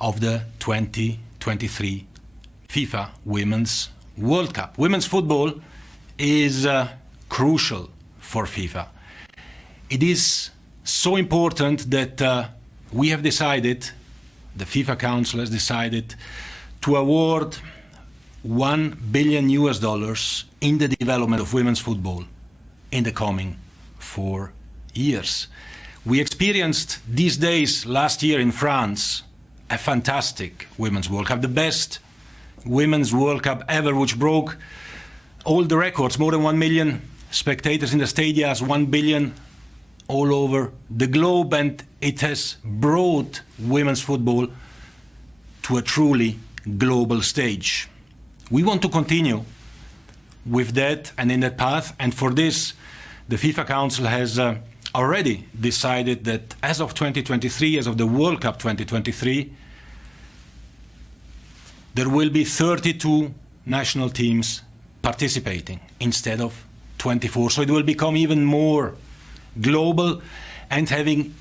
of the 2023 FIFA Women's World Cup. Women's football is crucial for FIFA. It is so important that we have decided, the FIFA Council has decided, to award $1 billion in the development of women's football in the coming 4 years. We experienced these days last year in France a fantastic Women's World Cup, the best Women's World Cup ever, which broke all the records, more than 1 million spectators in the stadiums, 1 billion all over the globe, and it has brought women's football to a truly global stage. We want to continue with that and in that path, and for this, the FIFA Council has already decided that as of 2023, as of the World Cup 2023, there will be 32 national teams participating instead of 24. So it will become even more global and having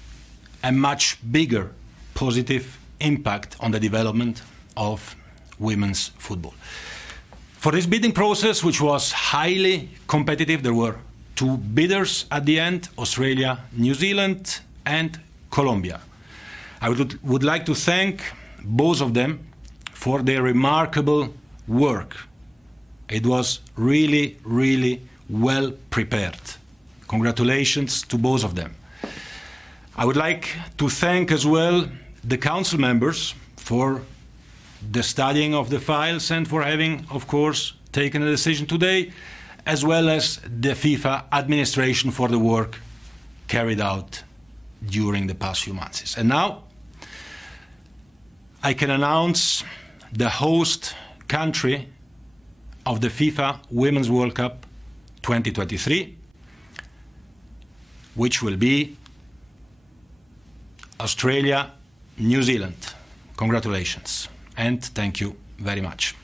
a much bigger positive impact on the development of women's football. For this bidding process, which was highly competitive, there were 2 bidders at the end, Australia, New Zealand, and Colombia. I would like to thank both of them for their remarkable work. It was really, really well prepared. Congratulations to both of them. I would like to thank as well the council members for the studying of the files and for having, of course, taken a decision today, as well as the FIFA administration for the work carried out during the past few months. And now I can announce the host country of the FIFA Women's World Cup 2023, which will be Australia, New Zealand. Congratulations, and thank you very much.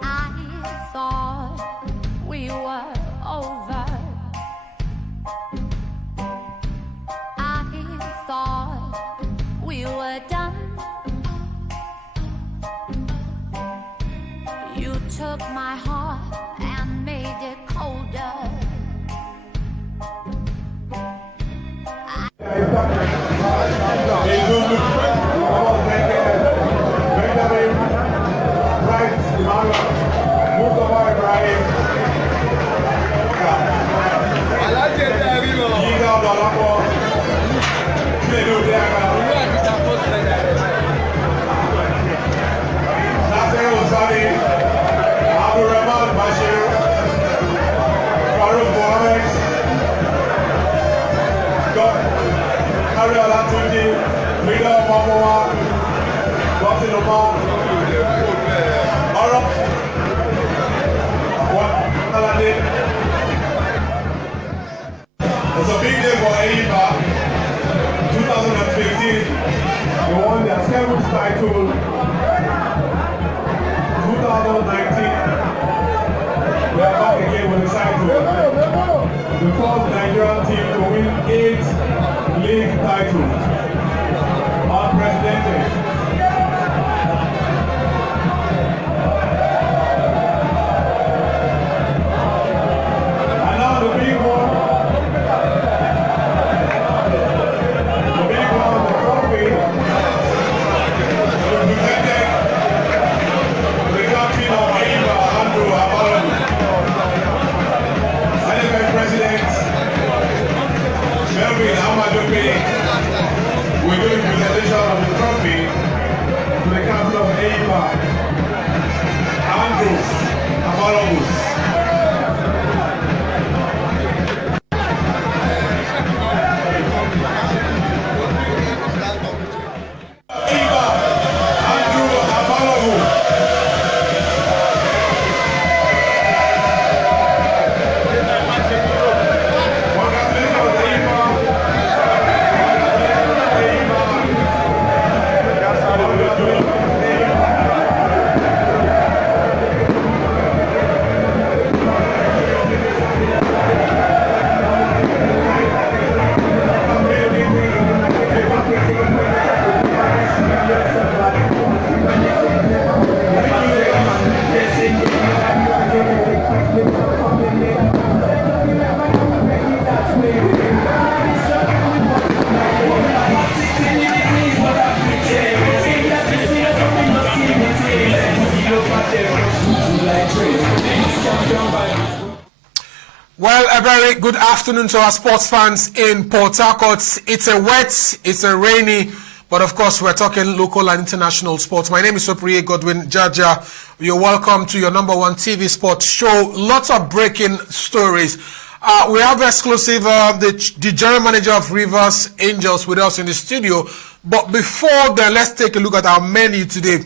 I thought we were over. I thought we were done. You took my heart and made it colder. It's a big day for AIPA. 2015, they won their 7th title. 2019, they are back again with the title. The first Nigerian team to win 8 league titles. Unprecedented. And now the big one. We're doing the presentation of the trophy to the captain of AIPA, Andrew Avalomus. Well, a very good afternoon to our sports fans in Port Harcourt. It's a wet, it's a rainy, but of course we're talking local and international sports. My name is Soprinye Jaja. You're welcome to your number one TV sports show. Lots of breaking stories. We have exclusive, the general manager of Rivers Angels with us in the studio. But before then, let's take a look at our menu today.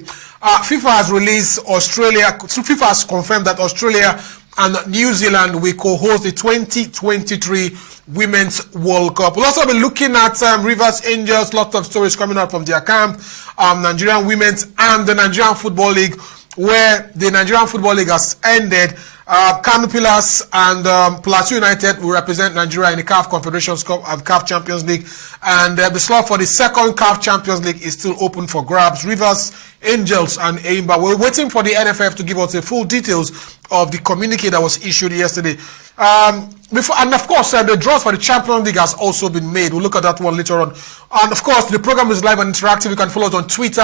FIFA has released FIFA has confirmed that Australia and New Zealand will co-host the 2023 Women's World Cup. We'll also be looking at Rivers Angels, lots of stories coming out from their camp, Nigerian Women's and the Nigerian Football League, where the Nigerian Football League has ended. Kano Pillars and Plateau United will represent Nigeria in the CAF Confederations Cup and CAF Champions League. And the slot for the second CAF Champions League is still open for grabs. Rivers, Angels and Aimba. We're waiting for the NFF to give us the full details of the communique that was issued yesterday. And of course, the draws for the Champions League has also been made. We'll look at that one later on. And of course, the program is live and interactive. You can follow us on Twitter,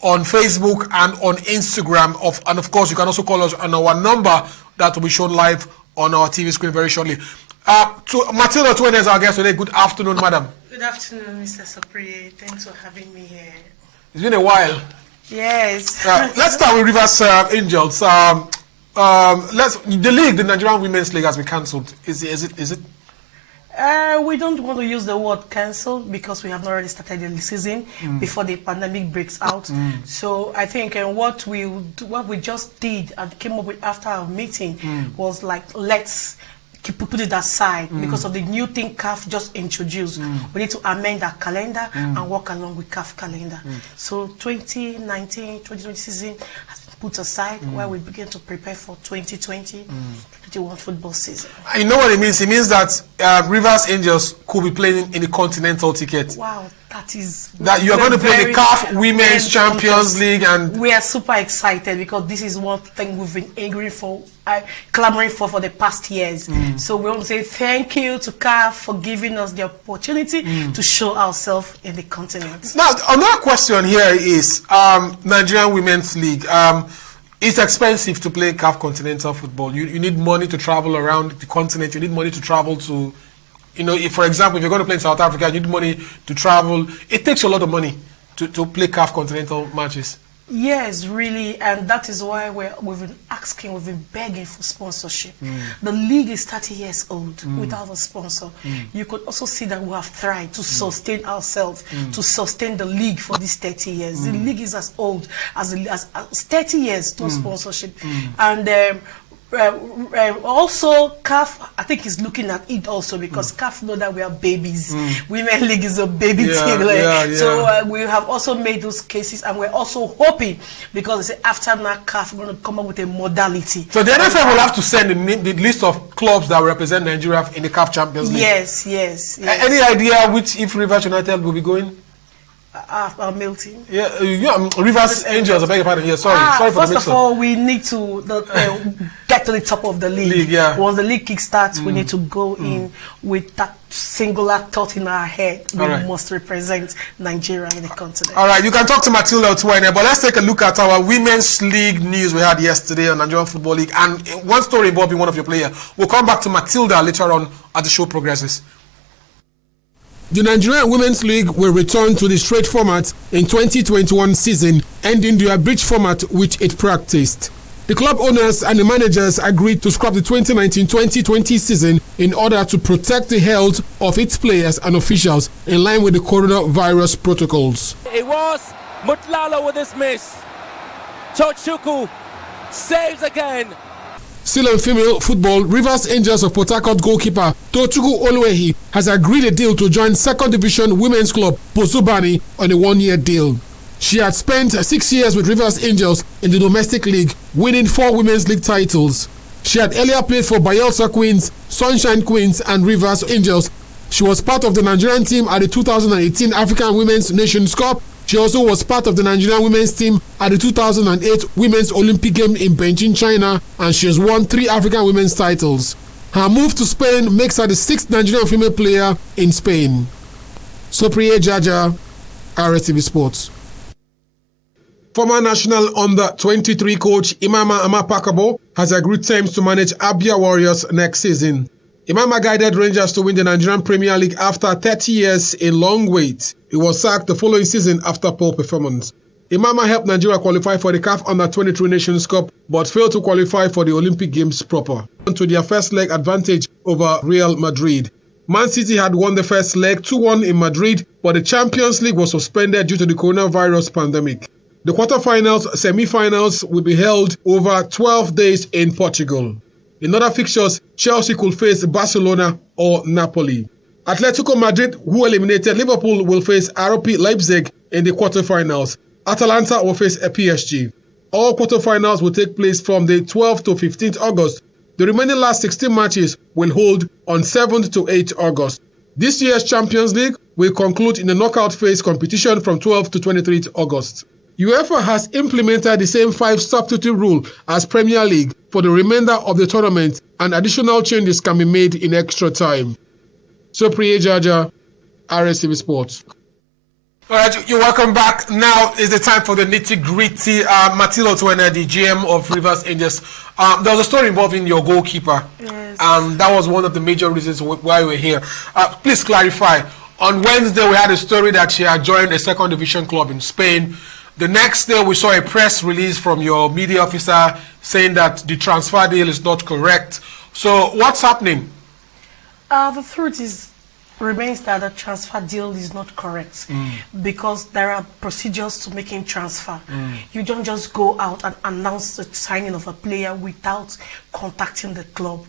on Facebook and on Instagram. And of course, you can also call us on our number that will be shown live on our TV screen very shortly. To Matilda Otuene is our guest today. Good afternoon, madam. Good afternoon, Mr. Soprinye. Thanks for having me here. It's been a while. Yes. Let's start with Rivers Angels. The league, the Nigerian Women's League, has been cancelled. Is it? We don't want to use the word cancel because we have not already started the season before the pandemic breaks out. So I think what we just did and came up with after our meeting was like, let's put it aside because of the new thing CAF just introduced. We need to amend our calendar and work along with CAF calendar. So 2019-2020 season has been put aside while we begin to prepare for 2020-21 football season. You know what it means? It means that Rivers Angels could be playing in the continental ticket. Wow, that is... That you are going to play the CAF Women's Champions League, and... We are super excited because this is one thing we've been clamoring for the past years. So we want to say thank you to CAF for giving us the opportunity to show ourselves in the continent. Now, another question here is Nigerian Women's League. It's expensive to play CAF continental football. You need money to travel around the continent. You need money to travel to, if, for example, if you're going to play in South Africa, you need money to travel. It takes a lot of money to play CAF continental matches. Yes, really, and that is why we've been begging for sponsorship. The league is 30 years old without a sponsor. You could also see that we have tried to sustain ourselves, to sustain the league for these 30 years. The league is as old as 30 years, no sponsorship. And also CAF, I think, is looking at it also because CAF know that we are babies. Women League is a baby team. So we have also made those cases, and we're also hoping because they say after now CAF we're going to come up with a modality. So the NFL will have to send the list of clubs that represent Nigeria in the CAF Champions League. Yes. Any idea if Rivers United will be going? Milton. Rivers Angels, I beg your pardon. Sorry for the mix-up. First of all, we need to get to the top of the league. Once the league kickstarts, we need to go in with that singular thought in our head. We must represent Nigeria in the continent. All right, you can talk to Matilda Otuene, but let's take a look at our Women's League news we had yesterday on Nigerian Football League, and one story involving one of your players. We'll come back to Matilda later on as the show progresses. The Nigerian Women's League will return to the straight format in 2021 season, ending the abridged format which it practiced. The club owners and the managers agreed to scrap the 2019-2020 season in order to protect the health of its players and officials in line with the coronavirus protocols. It was Mutlala with this miss. Tochuku saves again. Still in female football, Rivers Angels of Port Harcourt goalkeeper Tochuku Oluwehi has agreed a deal to join second division women's club Pozobani on a one-year deal. She had spent 6 years with Rivers Angels in the domestic league, winning 4 women's league titles. She had earlier played for Bayelsa Queens, Sunshine Queens and Rivers Angels. She was part of the Nigerian team at the 2018 African Women's Nations Cup. She also was part of the Nigerian women's team at the 2008 Women's Olympic Games in Beijing, China, and she has won 3 African women's titles. Her move to Spain makes her the 6th Nigerian female player in Spain. Soprinye Jaja, RTV Sports. Former national under-23 coach Imama Amapakabo has agreed terms to manage Abia Warriors next season. Imama guided Rangers to win the Nigerian Premier League after 30 years in long wait. He was sacked the following season after poor performance. Imama helped Nigeria qualify for the CAF Under-23 Nations Cup but failed to qualify for the Olympic Games proper, to their first leg advantage over Real Madrid. Man City had won the first leg 2-1 in Madrid, but the Champions League was suspended due to the coronavirus pandemic. The quarterfinals, semi-finals will be held over 12 days in Portugal. In other fixtures, Chelsea could face Barcelona or Napoli. Atletico Madrid, who eliminated Liverpool, will face RB Leipzig in the quarterfinals. Atalanta will face a PSG. All quarterfinals will take place from the 12th to 15th August. The remaining last 16 matches will hold on 7th to 8th August. This year's Champions League will conclude in the knockout phase competition from 12th to 23rd August. UEFA has implemented the same 5 substitute rule as Premier League for the remainder of the tournament, and additional changes can be made in extra time. Soprinye, Jaja, RSTV Sports. All right, you're welcome back. Now is the time for the nitty-gritty. Matilda Otuene, the GM of Rivers Angels. There was a story involving your goalkeeper. Yes. That was one of the major reasons why we're here. Please clarify. On Wednesday, we had a story that she had joined a second division club in Spain. The next day, we saw a press release from your media officer saying that the transfer deal is not correct. So what's happening? The truth remains that the transfer deal is not correct because there are procedures to making transfer. You don't just go out and announce the signing of a player without contacting the club.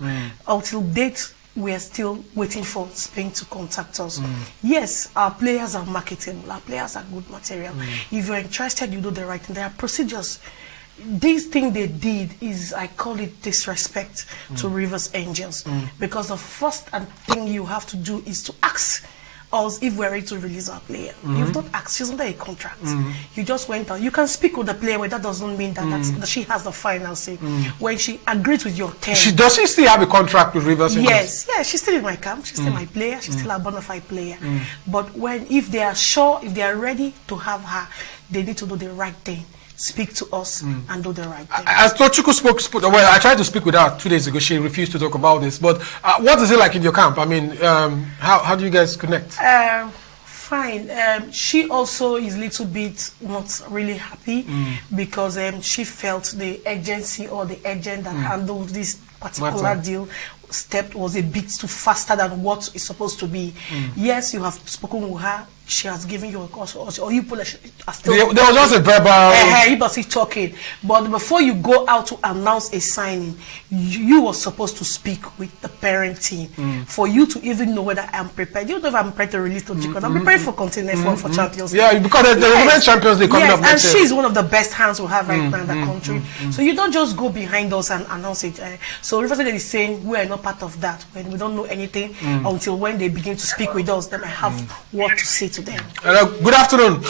Until date, we are still waiting for Spain to contact us. Yes, our players are marketable. Our players are good material. If you're interested, you do the right thing. There are procedures. This thing they did is, I call it disrespect to Rivers Angels, because the first thing you have to do is to ask us if we're ready to release our player. You've not asked. She's under a contract. You just went out. You can speak with the player, but that doesn't mean that she has the final say. When she agrees with your terms. Does she still have a contract with Rivers Angels? Yes, she's still in my camp. She's still my player. She's still a bona fide player. But if they are sure, if they are ready to have her, they need to do the right thing. Speak to us and do the right thing. As Tochukwu spoke, well, I tried to speak with her 2 days ago. She refused to talk about this. But what is it like in your camp? I mean, how do you guys connect? Fine. She also is a little bit not really happy because she felt the agency or the agent that handled this particular deal was a bit too faster than what is supposed to be. Yes, you have spoken with her. She has given you a course, or you are still. There was just a verbal. You must be talking, but before you go out to announce a signing, you were supposed to speak with the parent team for you to even know whether I'm prepared. You don't know if I'm prepared to release Tochukwu. I'm prepared for continent for Champions League. Yeah, because the Women's Champions League coming up next year. And she's one of the best hands we have right now in the country. So you don't just go behind us and announce it. So Rivers is saying we are not part of that. When we don't know anything until when they begin to speak with us, then I have what to say to them. Good afternoon.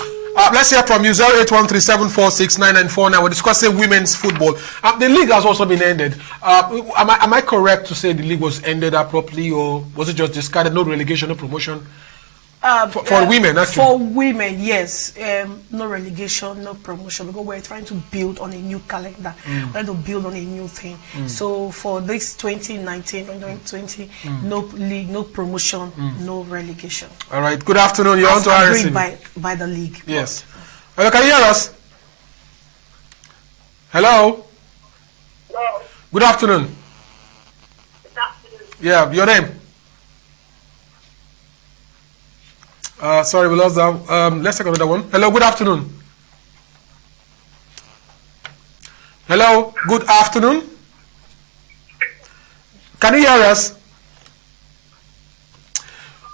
Let's hear from you. 08137469949. Now we're discussing women's football. The league has also been ended. Am I correct to say the league was ended properly, or was it just discarded? No relegation, no promotion? For women, actually. For women, yes. No relegation, no promotion. Because we're trying to build on a new calendar. We're trying to build on a new thing. So for this 2019, 2020, no league, no promotion, no relegation. All right. Good afternoon. You're on to agreed by the league. Yes. Hello, can you hear us? Hello? Hello. Good afternoon. Good afternoon. Yeah, your name? Sorry, we lost that. Let's take another one. Hello, good afternoon. Hello, good afternoon. Can you hear us?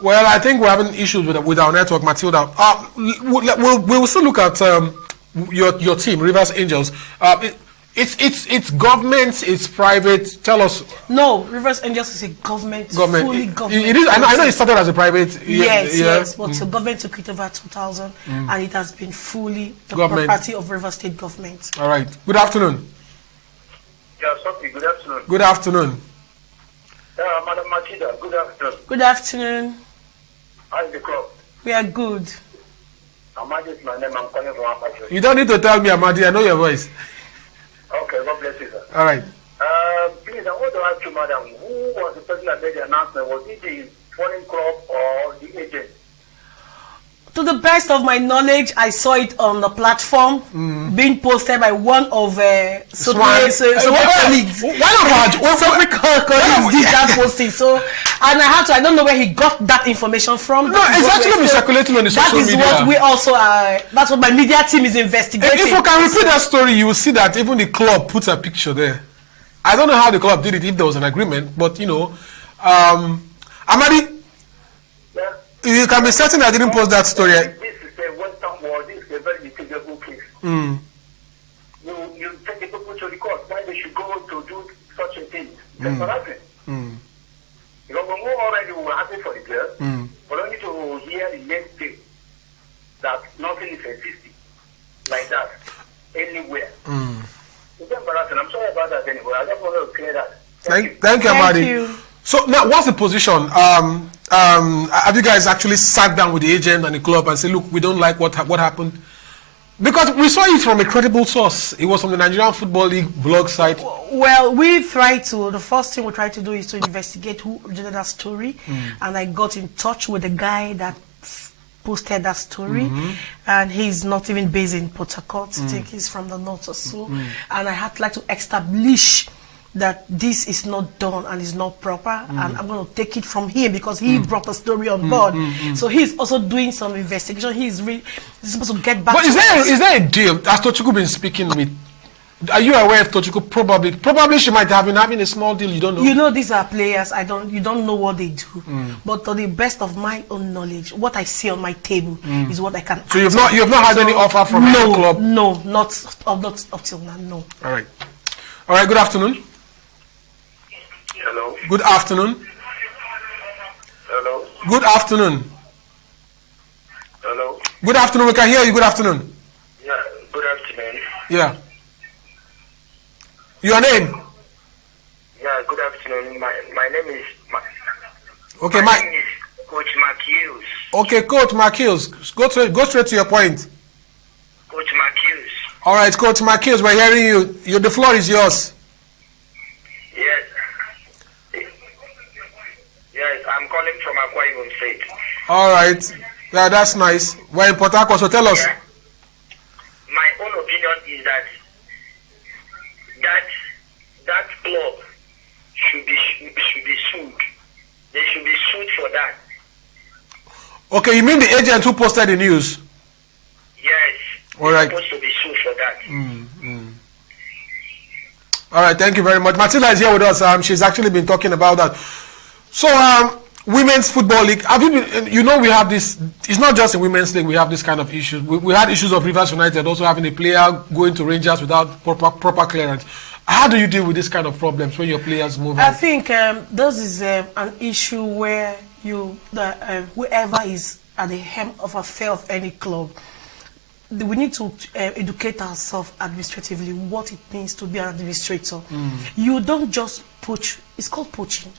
Well, I think we're having issues with our network, Matilda. We'll still look at your team, Rivers Angels. It's government, it's private. Tell us. No, Rivers Angels is a fully government. It is. I know it started as a private. Yes, but the government took it over 2000, and it has been fully the property of Rivers State government. All right. Good afternoon. Yeah, sorry. Good afternoon. Good afternoon. Madam Matilda, good afternoon. Good afternoon. How's the club? We are good. Amadi is my name. I'm calling from Apache. You don't need to tell me, Amadi. I know your voice. Okay, God bless you, sir. All right. Please, I want to ask you, madam, who was the person that made the announcement? Was it the foreign club or the agent? To the best of my knowledge, I saw it on the platform being posted by one of Soprinye's colleagues. Why not? Soprinye colleagues did that posting. So, and I don't know where he got that information from. No, it's actually been circulating on the social media. That is what we also are. That's what my media team is investigating. If you can repeat that story, you will see that even the club puts a picture there. I don't know how the club did it, if there was an agreement, but you know, Amadi, you can be certain I didn't post that story. This is a Western world. This is a very litigible case. You take the people to the court. Why they should go to do such a thing? That's what happened. Because we already were happy for the girl, but only to hear the next day that nothing is existing like that anywhere. It's embarrassing. I'm sorry about that anyway. I just want to clear that. Thank you, Amadi. So now, what's the position? Have you guys actually sat down with the agent and the club and said, look, we don't like what happened? Because we saw it from a credible source. It was from the Nigerian Football League blog site. Well, the first thing we try to do is to investigate who originated that story. And I got in touch with the guy that posted that story. And he's not even based in Port Harcourt. I think he's from the north or so. And I had to establish that this is not done and is not proper, and I'm going to take it from him because he brought the story on board. So he's also doing some investigation. He's supposed to get back. But is there a deal? Has Tochukwu been speaking with? Are you aware of Tochukwu? Probably she might have been having a small deal. You don't know. You know, these are players. You don't know what they do. But to the best of my own knowledge, what I see on my table is what I can. So you've not had any offer from any club? No, not up till now. No. All right. Good afternoon. Hello. Good afternoon. Hello. Good afternoon. Hello. Good afternoon. We can hear you. Good afternoon. Yeah. Good afternoon. Yeah. Your name? Yeah. Good afternoon. My name is. Okay. My name is Coach Marquez. Okay, Coach Marquez. Go straight to your point. Coach Marquez. All right, Coach Marquez. We're hearing you. The floor is yours. Yes. Yes, I'm calling from Akwa Ibom State. All right. Yeah, that's nice. We're in Port Harcourt, so tell us. Yeah. My own opinion is that club should be sued. They should be sued for that. Okay, you mean the agent who posted the news? Yes. All right. They're supposed to be sued for that. All right, thank you very much. Matilda is here with us. She's actually been talking about that. So, Women's Football League, have you been, we have this, it's not just in Women's League, we have this kind of issues. We had issues of Rivers United also having a player going to Rangers without proper clearance. How do you deal with this kind of problems when your players move I on? think this is an issue where whoever is at the helm of affair of any club, we need to educate ourselves administratively what it means to be an administrator. You don't just poach. It's called poaching.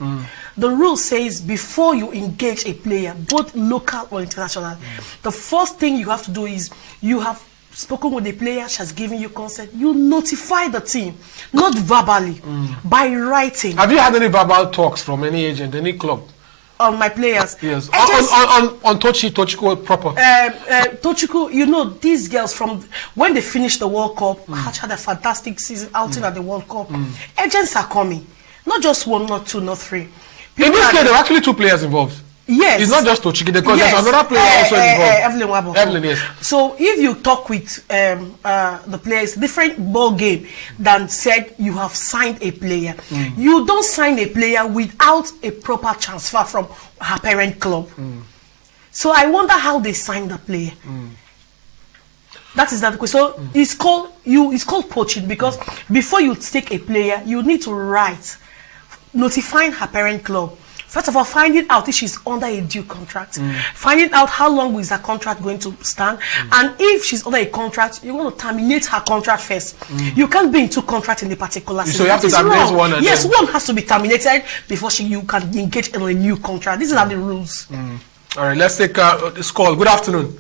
The rule says before you engage a player, both local or international, the first thing you have to do is you have spoken with the player, she has given you consent, you notify the team, not verbally, by writing. Have you had any verbal talks from any agent, any club? On my players. Yes. On Tochukwu proper. Tochukwu, these girls from when they finished the World Cup, had a fantastic season outing at the World Cup. Agents are coming. Not just one, not two, not three. In this case, there are actually two players involved. Yes. It's not just Tochukwu, because there's another player also involved. Evelyn, yes. So if you talk with the players, different ball game than said you have signed a player. You don't sign a player without a proper transfer from her parent club. So I wonder how they signed the player. That is that. So it's called poaching, because before you take a player, you need to write notifying her parent club. First of all, finding out if she's under a due contract, finding out how long is her contract going to stand, and if she's under a contract, you want to terminate her contract first. You can't be in two contracts in a particular season. So you have to terminate one. And yes, one has to be terminated before you can engage in a new contract. These are the rules. All right, let's take this call. Good afternoon.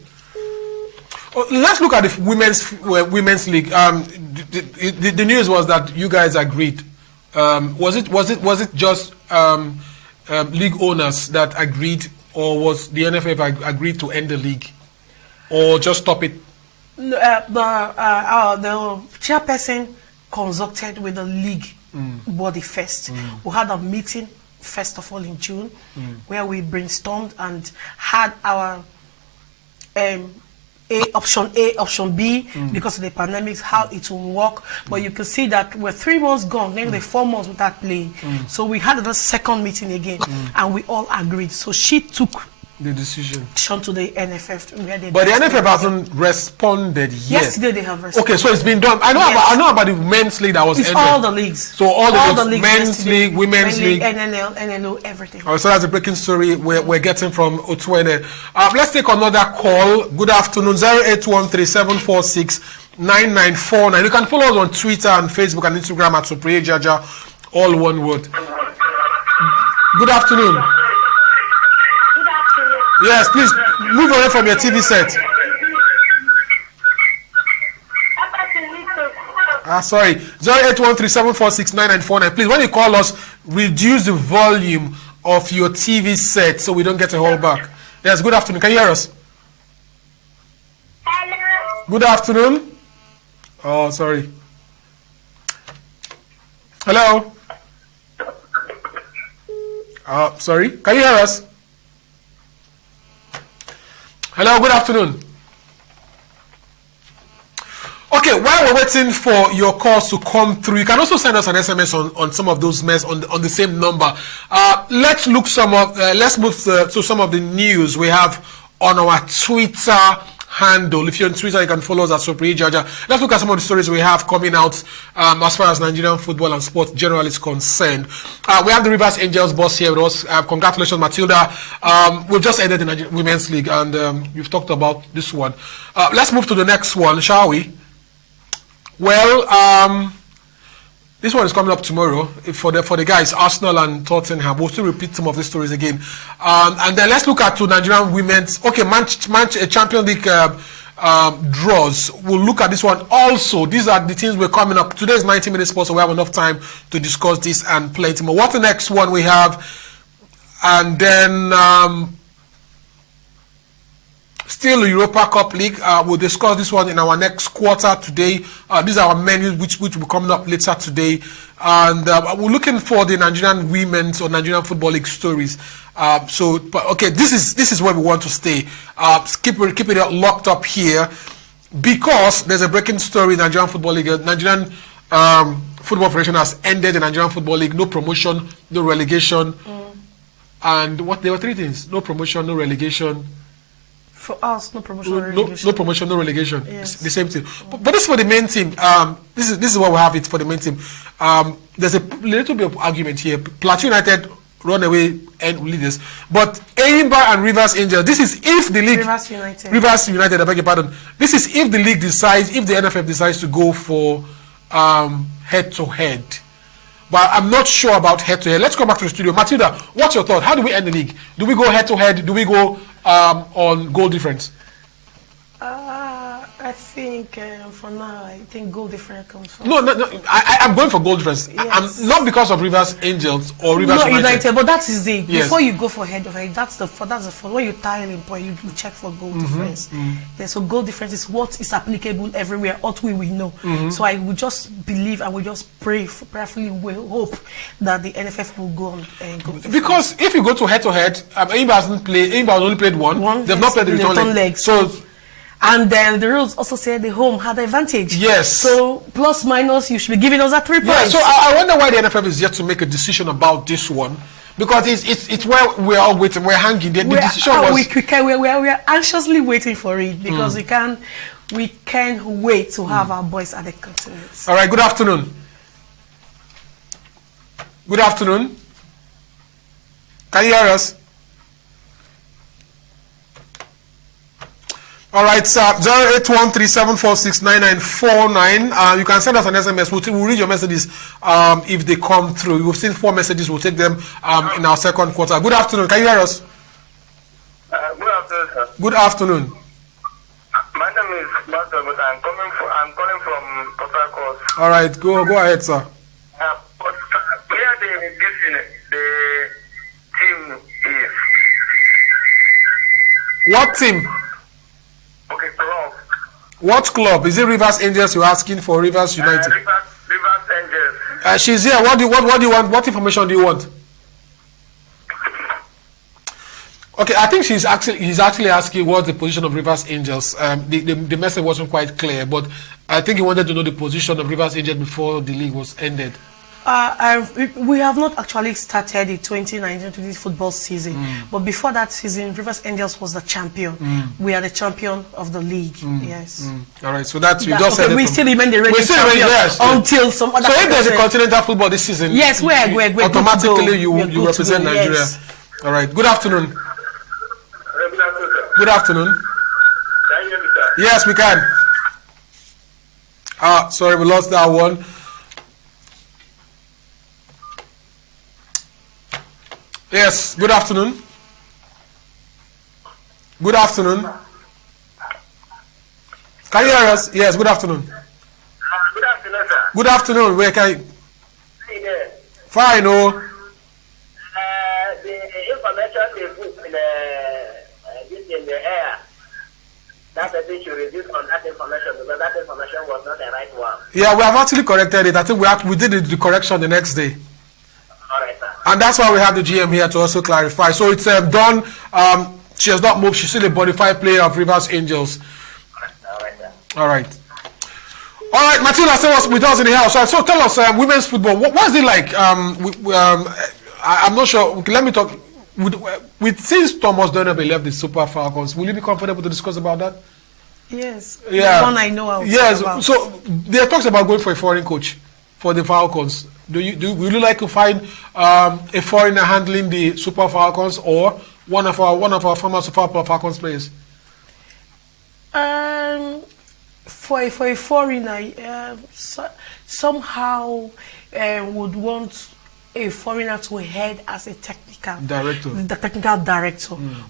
Let's look at the women's league. The news was that you guys agreed. Was it just league owners that agreed, or was the NFF agreed to end the league, or just stop it? The chairperson consulted with the league body first. We had a meeting first of all in June where we brainstormed and had our option A, option B, because of the pandemic, how it will work. But you can see that we're 3 months gone, then the 4 months without playing. So we had a second meeting again, and we all agreed. So she took the decision to the NFF. But the NFF hasn't responded yet. Yesterday they have responded. Okay, so it's been done. I know about the men's league that was it's ended. all the leagues. So all the leagues, men's yesterday, league, women's league, NNL, NNO, everything. All right, so that's a breaking story we're getting from Otuene. Let's take another call. Good afternoon, 08137469949. You can follow us on Twitter and Facebook and Instagram at Soprinye Jaja, all one word. Good afternoon. Yes, please move away from your TV set. Sorry, 08137469949. Please, when you call us, reduce the volume of your TV set so we don't get a hold back. Yes, good afternoon. Can you hear us? Hello. Good afternoon. Oh, sorry. Hello. Sorry. Can you hear us? Hello, good afternoon. Okay, while we're waiting for your calls to come through, you can also send us an SMS on some of those messages on the same number. Let's move to some of the news we have on our Twitter handle. If you're on Twitter, you can follow us at Soprinye Jaja. Let's look at some of the stories we have coming out as far as Nigerian football and sports generally is concerned. We have the Rivers Angels boss here with us. Congratulations, Matilda. We've just ended the Women's League, and you've talked about this one. Let's move to the next one, shall we? Well, this one is coming up tomorrow for the guys, Arsenal and Tottenham. We'll still repeat some of these stories again. And then let's look at to Nigerian women's, Champions League draws. We'll look at this one also. These are the things we're coming up. Today's 90-minute sports, so we have enough time to discuss this and plenty more. What's the next one we have? And then still the Europa Cup League. We'll discuss this one in our next quarter today. These are our menus which will be coming up later today. And we're looking for the Nigerian women's or Nigerian Football League stories. This is where we want to stay. Keep it locked up here because there's a breaking story in Nigerian Football League. Nigerian Football Federation has ended the Nigerian Football League. No promotion, no relegation. And there were 3 things: no promotion, no relegation. For us, no promotion, no relegation. No promotion, no relegation. Yes. The same thing. But this is for the main team. This is what we have it for the main team. There's a little bit of argument here. Plateau United run away and leaders. But Enyimba and Rivers Angels, this is if the league... Rivers United, I beg your pardon. This is if the league decides, if the NFF decides to go for head-to-head. But I'm not sure about head-to-head. Let's come back to the studio. Matilda, what's your thought? How do we end the league? Do we go head-to-head? Do we go on goal difference? I think for now, I think goal difference comes from... No. I'm going for goal difference. Yes. I'm not because of Rivers Angels or Rivers United. But that is it. Yes. Before you go for head-to-head, that's the when you tile in point, you check for goal difference. Yeah, so goal difference is what is applicable everywhere, what we know. So I would just believe and we just prayerfully will hope that the NFF will go on and go. Because if you go to head-to-head, Enyimba has only played one. They've not played the return leg. So. And then the rules also say the home had the advantage. Yes. So plus minus, you should be giving us that 3 points. Yeah. So I wonder why the NFF is yet to make a decision about this one, because it's where we're all waiting. We're hanging. The decision was. We're anxiously waiting for it because we can't wait to have our boys at the continent. All right. Good afternoon. Good afternoon. Can you hear us? All right, sir. 08137469949. You can send us an SMS. We'll read your messages if they come through. We've seen 4 messages. We'll take them in our second quarter. Good afternoon. Can you hear us? Good afternoon, sir. Good afternoon. My name is Matilda, but I'm calling from Port Harcourt. All right, go ahead, sir. But where the What team? Okay, club. What club? Is it Rivers Angels you're asking for? Rivers United? Rivers Angels. She's here. What do you want? What information do you want? Okay, I think he's actually asking what's the position of Rivers Angels. The message wasn't quite clear, but I think he wanted to know the position of Rivers Angels before the league was ended. We have not actually started the 2019-20 football season, but before that season, Rivers Angels was the champion. We are the champion of the league. Yes. All right, so that's you just okay, said. We still remain the reigning champion yes, until some other. So if there's a continental football this season, yes, we're automatically you represent Nigeria. Yes. All right. Good afternoon. Good afternoon, sir. Good afternoon. Can you hear me, sir? Yes, we can. Sorry, we lost that one. Yes, good afternoon. Good afternoon. Can you hear us? Yes, good afternoon. Good afternoon, sir. Good afternoon. Where can you? Hey there. Fine, oh. The information they put in the air, that I think you reduce on that information because that information was not the right one. Yeah, we have actually corrected it. I think we did the correction the next day. All right, sir. And that's why we have the GM here to also clarify. So it's done. She has not moved. She's still a bona fide player of Rivers Angels. All right, sir. All right. All right, Matilda, stay with us in the house. So tell us, women's football. What's it like? I'm not sure. Okay, let me talk. Since Thomas Donovan left the Super Falcons, will you be comfortable to discuss about that? Yes. Yeah. The one I know of. Yes. About. So there are talks about going for a foreign coach for the Falcons. Would you like to find a foreigner handling the Super Falcons or one of our former Super Falcons players? For a foreigner, somehow would want a foreigner to head as a technical director.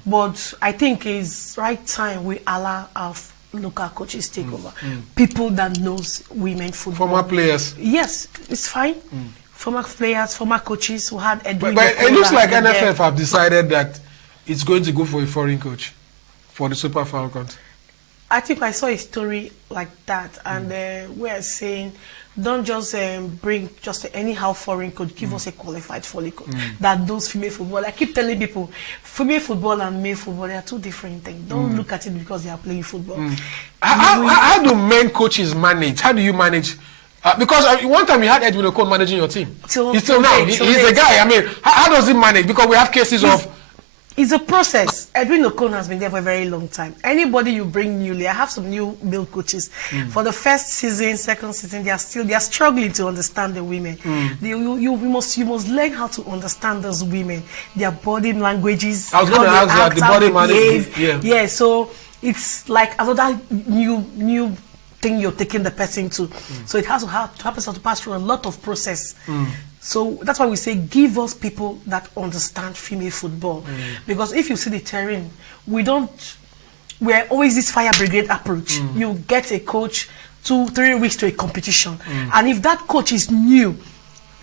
But I think it's right time we allow our local coaches take over. People that knows women football. Former players. Yes, it's fine. Former players, former coaches who had Edwin. But it looks like NFF have decided that it's going to go for a foreign coach for the Super Falcons. I think I saw a story like that, and we're saying, don't just bring just anyhow foreign coach. Give us a qualified foreign coach that knows female football. I keep telling people, female football and male football, they are two different things. Don't look at it because they are playing football. How do men coaches manage? How do you manage? Because one time you had Edwin Okon managing your team. He's still now. He's a guy. I mean, how does he manage? Because we have cases of. It's a process. Edwin Okon has been there for a very long time. Anybody you bring newly, I have some new male coaches. For the first season, second season, they are struggling to understand the women. You must learn how to understand those women, their body languages. I was going to ask that the body language. Yeah. So it's like another new thing you're taking the person to. So it has to pass through a lot of process. So that's why we say give us people that understand female football. Because if you see the terrain, we're always this fire brigade approach. You get a coach 2-3 weeks to a competition. And if that coach is new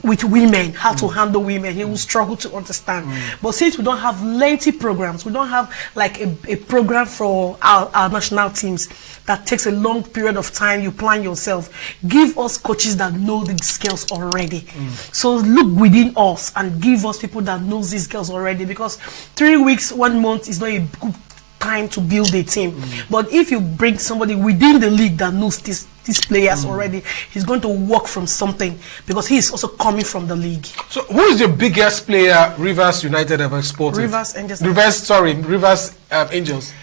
with women, how to handle women, he will struggle to understand. But since we don't have lengthy programs, we don't have like a program for our national teams that takes a long period of time, you plan yourself. Give us coaches that know these skills already. So look within us and give us people that know these skills already, because 3 weeks, 1 month is not a good time to build a team. But if you bring somebody within the league that knows these players already, he's going to work from something, because he is also coming from the league. So who is the biggest player Rivers United have exported? Rivers Angels. Rivers Angels.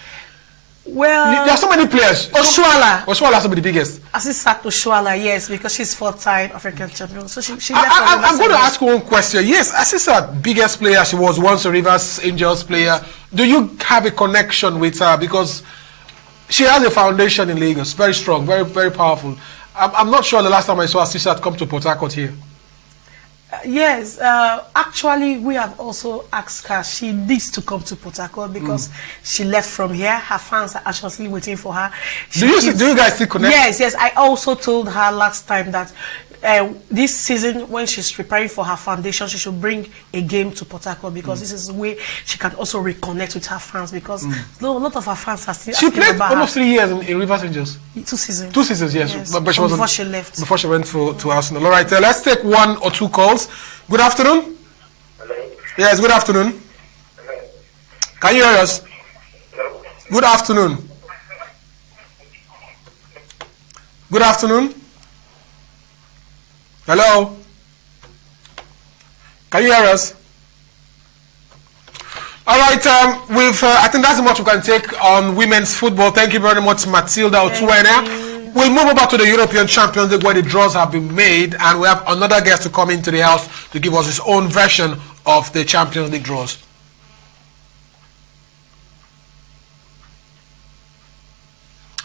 Well, there are so many players. Oshuala. Oshuala has to be the biggest. Asisat Oshuala, yes, because she's 4-time African champion. So she I'm going to ask one question. Yes, Asisat, biggest player. She was once a Rivers Angels player. Do you have a connection with her? Because she has a foundation in Lagos, very strong, very, very powerful. I'm not sure the last time I saw Asisat come to Port Harcourt here. Yes, actually, we have also asked her. She needs to come to Port Harcourt because she left from here. Her fans are anxiously waiting for her. Do you guys still connect? Yes. I also told her last time that this season, when she's preparing for her foundation, she should bring a game to Port Harcourt because this is the way she can also reconnect with her fans because a lot of her fans are still She asking played about almost her. 3 years in Rivers Angels. 2 seasons. 2 seasons, yes. But she wasn't, before she left. Before she went to Arsenal. All right, let's take 1 or 2 calls. Good afternoon. Hello? Yes, good afternoon. Hello? Can you hear us? Hello? Good afternoon. Good afternoon. Hello. Can you hear us? All right, I think that's much we can take on women's football. Thank you very much, Matilda Otuene. We'll move over to the European Champions League where the draws have been made, and we have another guest to come into the house to give us his own version of the Champions League draws.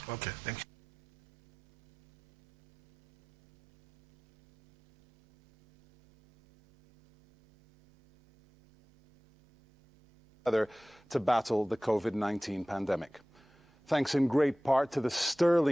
Okay, thank you. To battle the COVID-19 pandemic. Thanks in great part to the sterling